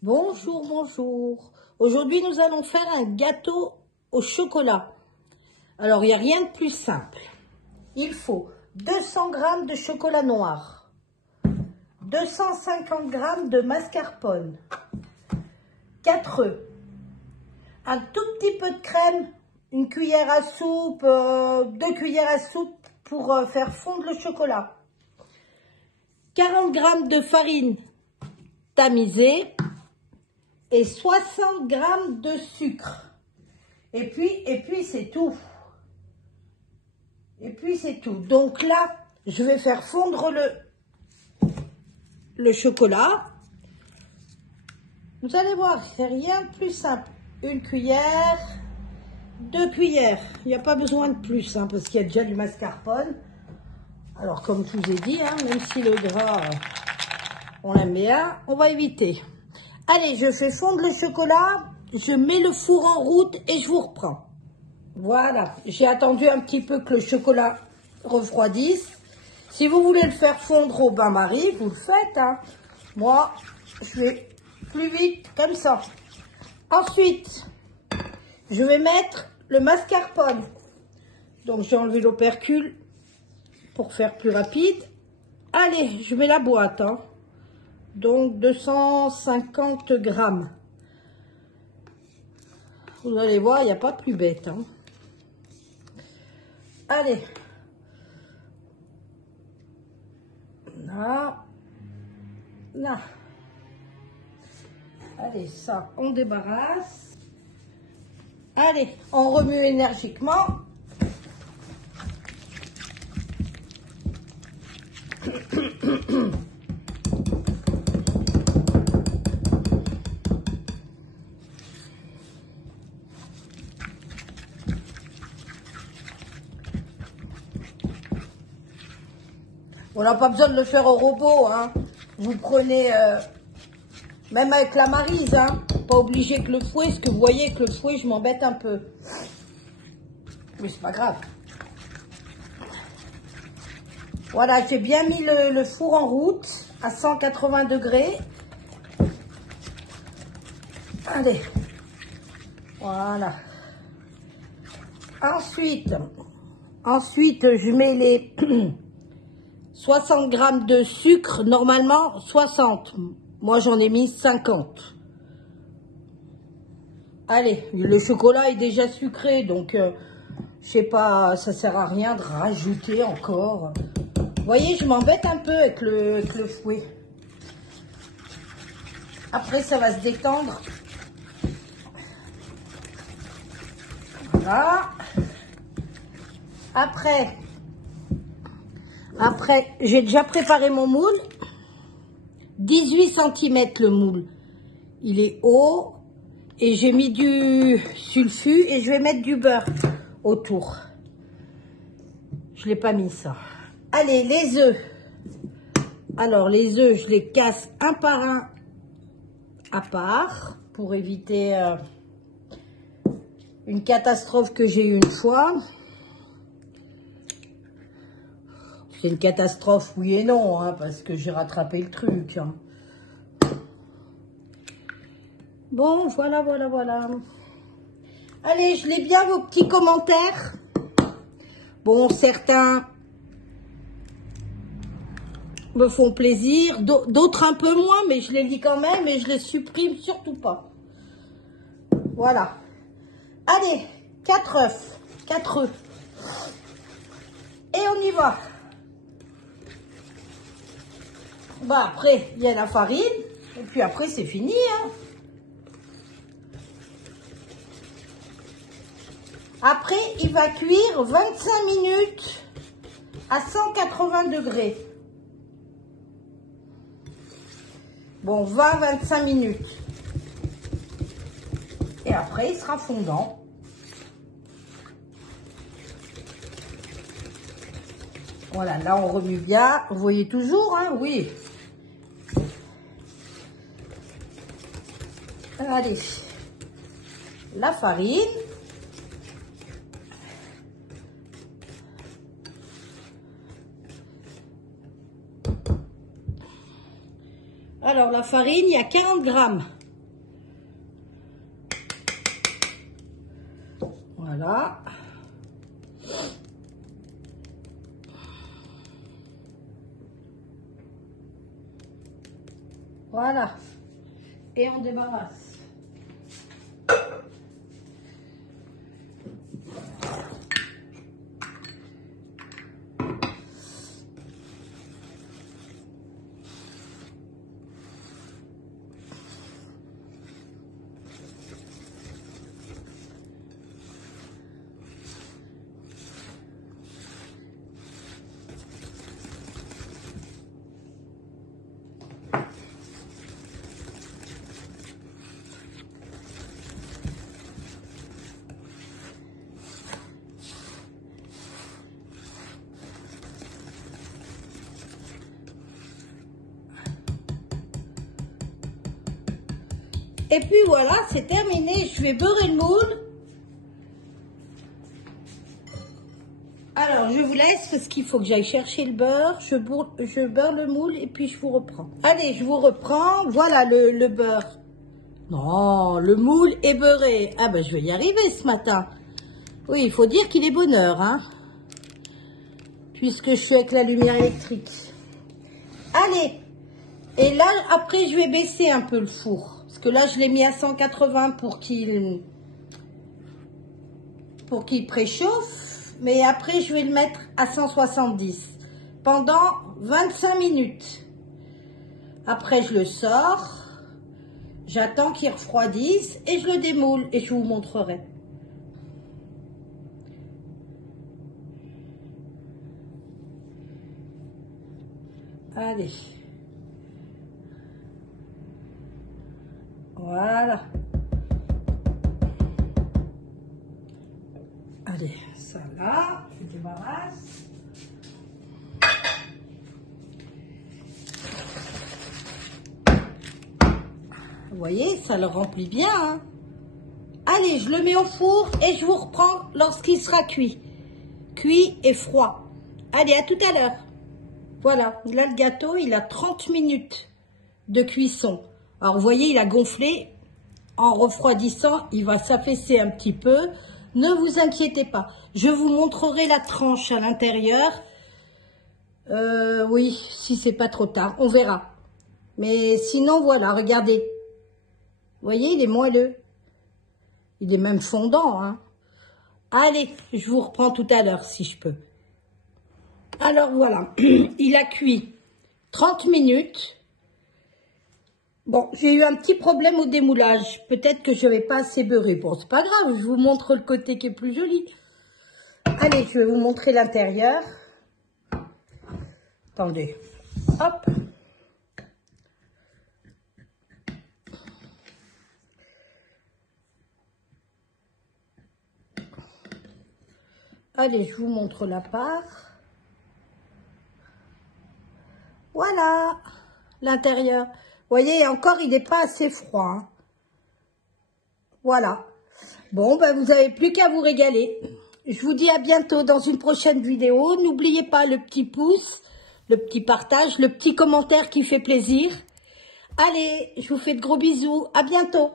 Bonjour, bonjour. Aujourd'hui, nous allons faire un gâteau au chocolat. Alors, il n'y a rien de plus simple. Il faut 200 g de chocolat noir, 250 g de mascarpone, 4 œufs, un tout petit peu de crème, une cuillère à soupe, 2 cuillères à soupe pour faire fondre le chocolat, 40 g de farine tamisée, et 60 g de sucre. Et puis c'est tout. Donc là, je vais faire fondre le chocolat. Vous allez voir, c'est rien de plus simple. Une cuillère, 2 cuillères. Il n'y a pas besoin de plus, hein, parce qu'il y a déjà du mascarpone. Alors, comme je vous ai dit, hein, même si le gras, on l'aime bien, on va éviter. Allez, je fais fondre le chocolat, je mets le four en route et je vous reprends. Voilà, j'ai attendu un petit peu que le chocolat refroidisse. Si vous voulez le faire fondre au bain-marie, vous le faites, hein. Moi, je vais plus vite comme ça. Ensuite, je vais mettre le mascarpone. Donc, j'ai enlevé l'opercule pour faire plus rapide. Allez, je mets la boîte, hein. Donc 250 g. Vous allez voir, il n'y a pas plus bête, hein. Allez. Là. Là. Allez, ça, on débarrasse. Allez, on remue énergiquement. On n'a pas besoin de le faire au robot, hein. Vous prenez, même avec la maryse, hein. Pas obligé que le fouet, parce que vous voyez que le fouet, je m'embête un peu. Mais c'est pas grave. Voilà, j'ai bien mis le four en route à 180 degrés. Allez. Voilà. Ensuite, je mets les 60 g de sucre, normalement 60. Moi, j'en ai mis 50. Allez, le chocolat est déjà sucré, donc je sais pas, ça sert à rien de rajouter encore. Vous voyez, je m'embête un peu avec le fouet. Après, ça va se détendre. Voilà. Après, j'ai déjà préparé mon moule. 18 cm le moule. Il est haut. Et j'ai mis du sulfure et je vais mettre du beurre autour. Je ne l'ai pas mis ça. Allez, les œufs. Alors, les œufs, je les casse un par un à part pour éviter une catastrophe que j'ai eue une fois. C'est une catastrophe, oui et non, hein, parce que j'ai rattrapé le truc. Hein. Bon, voilà. Allez, je lis bien vos petits commentaires. Bon, certains me font plaisir, d'autres un peu moins, mais je les lis quand même et je les supprime surtout pas. Voilà. Allez, 4 œufs. Et on y va. Bah, après, il y a la farine. Et puis après, c'est fini, hein. Après, il va cuire 25 minutes à 180 degrés. Bon, 20-25 minutes. Et après, il sera fondant. Voilà, là, on remue bien. Vous voyez toujours, hein? Oui. Allez. La farine. Alors, la farine, il y a 40 grammes. Voilà. Voilà. Et on débarrasse. Et puis voilà, c'est terminé. Je vais beurrer le moule. Alors, je vous laisse parce qu'il faut que j'aille chercher le beurre. Je beurre le moule et puis je vous reprends. Allez, je vous reprends. Voilà le beurre. Non, le moule est beurré. Ah ben, je vais y arriver ce matin. Oui, il faut dire qu'il est bonne heure, hein. Puisque je suis avec la lumière électrique. Allez. Et là, après, je vais baisser un peu le four. Parce que là, je l'ai mis à 180 pour qu'il préchauffe. Mais après, je vais le mettre à 170 pendant 25 minutes. Après, je le sors. J'attends qu'il refroidisse et je le démoule et je vous montrerai. Allez. Voilà. Allez, ça là, je débarrasse. Vous voyez, ça le remplit bien, hein. Allez, je le mets au four et je vous reprends lorsqu'il sera cuit. Cuit et froid. Allez, à tout à l'heure. Voilà, là le gâteau, il a 30 minutes de cuisson. Alors, vous voyez, il a gonflé. En refroidissant, il va s'affaisser un petit peu. Ne vous inquiétez pas. Je vous montrerai la tranche à l'intérieur. Oui, si c'est pas trop tard, on verra. Mais sinon, voilà, regardez. Vous voyez, il est moelleux. Il est même fondant, hein. Allez, je vous reprends tout à l'heure, si je peux. Alors, voilà. Il a cuit 30 minutes. Bon, j'ai eu un petit problème au démoulage. Peut-être que je vais pas assez beurrer. Bon, c'est pas grave, je vous montre le côté qui est plus joli. Allez, je vais vous montrer l'intérieur. Attendez. Hop. Allez, je vous montre la part. Voilà, l'intérieur. Vous voyez, encore, il n'est pas assez froid, hein. Voilà. Bon, ben, vous n'avez plus qu'à vous régaler. Je vous dis à bientôt dans une prochaine vidéo. N'oubliez pas le petit pouce, le petit partage, le petit commentaire qui fait plaisir. Allez, je vous fais de gros bisous. À bientôt.